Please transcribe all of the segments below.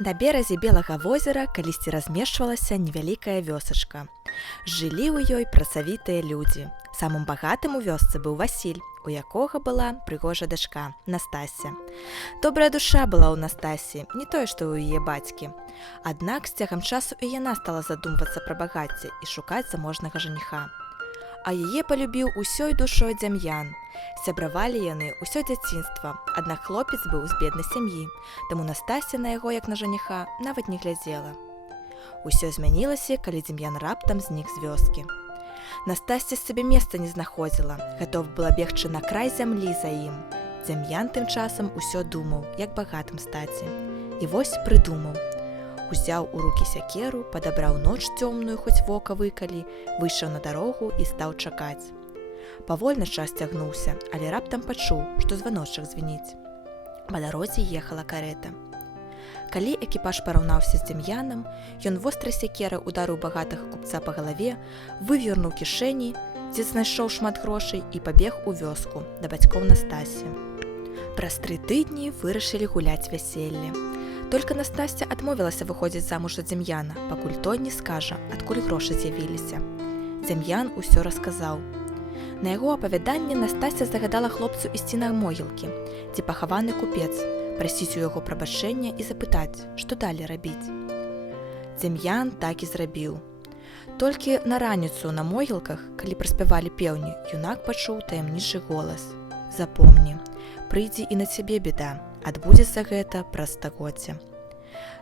На беразе белага возера калісьці размешчвалася невялікая вёсачка. Жылі ў ёй працавітыя людзі. Самым багатым у вёсцы быў Васіль, у якога была прыгожая дачка Настасья. Добрая душа была ў Настасі, не тое, што ў яе бацькі. Аднак з цягам часу і яна стала задумвацца пра багацце і шукаць заможнага жаніха. А яе палюбіў усёй душой Дзям'ян. Сябравалі яны ўсё дзяцінства, аднак хлопец быў з беднай сям'і, таму Настасья на яго, як на жаніха, нават не глядзела. Усё змянілася, калі Дзям'ян раптам знік з вёскі. Настасья сабе месца не знаходзіла, гатова была бегчы на край зямлі за ім. Дзям'ян тым часам усё думаў, як багатым стаці. І вось прыдумаў. Узяў у рукі сякеру, падабраў ноч цёмную, хоць вока выкалі, выйшаў на дарогу і стаў чакаць. Павольна час цягнуўся, але раптам пачуў, што званочак звініць. Па дарозе ехала карэта. Калі экіпаж параўнаўся з Дзям'янам, ён вострай сякерай ударыў багатага купца па галаве, вывернуў кішэні, дзе знайшоў шмат грошай і пабег у вёску да бацькоў Настасі. Праз 3 тыдні вырашылі гуляць вяселле. Толькі Настасья адмовілася выходзіць замуж за Дзям'яна, пакуль той не скажа, адкуль грошы з'явіліся. Дзям'ян усё расказаў. На яго апавяданне Настасья загадала хлопцу ісці на могілкі, дзе пахаваны купец, прасіць у яго прабачэння і запытаць, што далі рабіць. Дзям'ян так і зрабіў. Толькі на раніцу на могілках, калі праспявалі пеўні, юнак пачуў таямнічы голас. Запомні, прыйдзе і на цябе беда, адбудзецца гэта праз стагоддзя.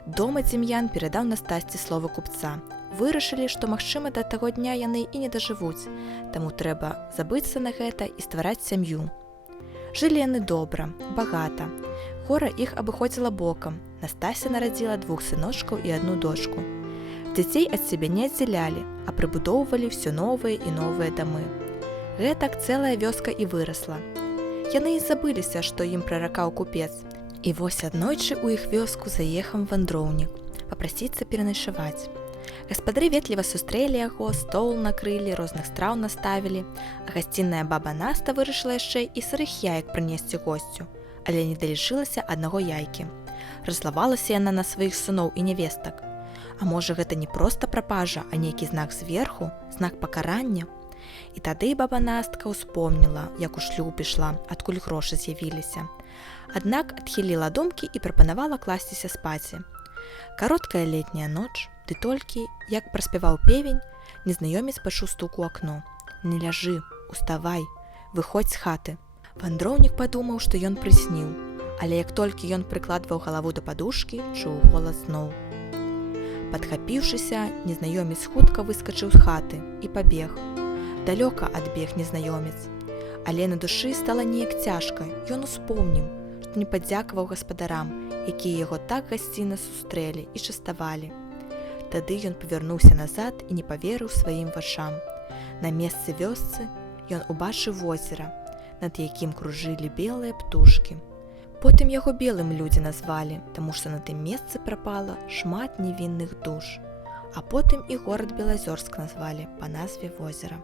Дома Дзям'ян перадаў Настасьі словы купца. Вырашылі, што, магчыма, да таго дня яны і не дажывуць, таму трэба забыцца на гэта і ствараць сям'ю. Жылі яны добра, багата. Гора іх абыходзіла бокам. Настасья нарадзіла 2 сыночкаў і 1 дочку. Дзяцей ад сябе не аддзялялі, а прыбудоўвалі ўсё новыя і новыя дамы. Гэтак цэлая вёска і вырасла. Яны і забыліся, што ім праракаў купец. І вось аднойчы ў іх вёску заехаў вандроўнік, папрасіцца пераначаваць. Гаспадары ветліва сустрэлі яго, стол накрылі, розных страў наставілі, а гасцінная баба Наста вырашыла яшчэ і сырых яек прынесці госцю, але не далічылася аднаго яйкі. Раззлавалася яна на сваіх сыноў і нявестак. А можа, гэта не проста прапажа, а нейкі знак зверху, знак пакарання? І тады баба Настка ўспомніла, як у шлюб ішла, адкуль грошы з'явіліся. Аднак адхіліла думкі і прапанавала класціся спаці. Кароткая летняя ноч, ды толькі, як праспяваў певень, незнаёмец пачуў стук у акно. «Не ляжы, уставай, выходзь з хаты». Вандроўнік падумаў, што ён прысніў, але як толькі ён прыкладваў галаву да падушкі, чуў голас зноў. Падхапіўшыся, незнаёмец хутка выскачыў з хаты і пабег. Далёка адбег незнаёмец. Але на душы стала неяк цяжка, ён успомніў, што не падзякаваў гаспадарам, якія яго так гасцінна сустрэлі і частавалі. Тады ён павярнуўся назад і не паверыў сваім вачам. На месцы вёсцы ён убачыў возера, над якім кружылі белыя птушкі. Потым яго белым людзі назвалі, таму што на тым месцы прапала шмат невінных душ. А потым і горад Белазёрск назвалі па назве возера.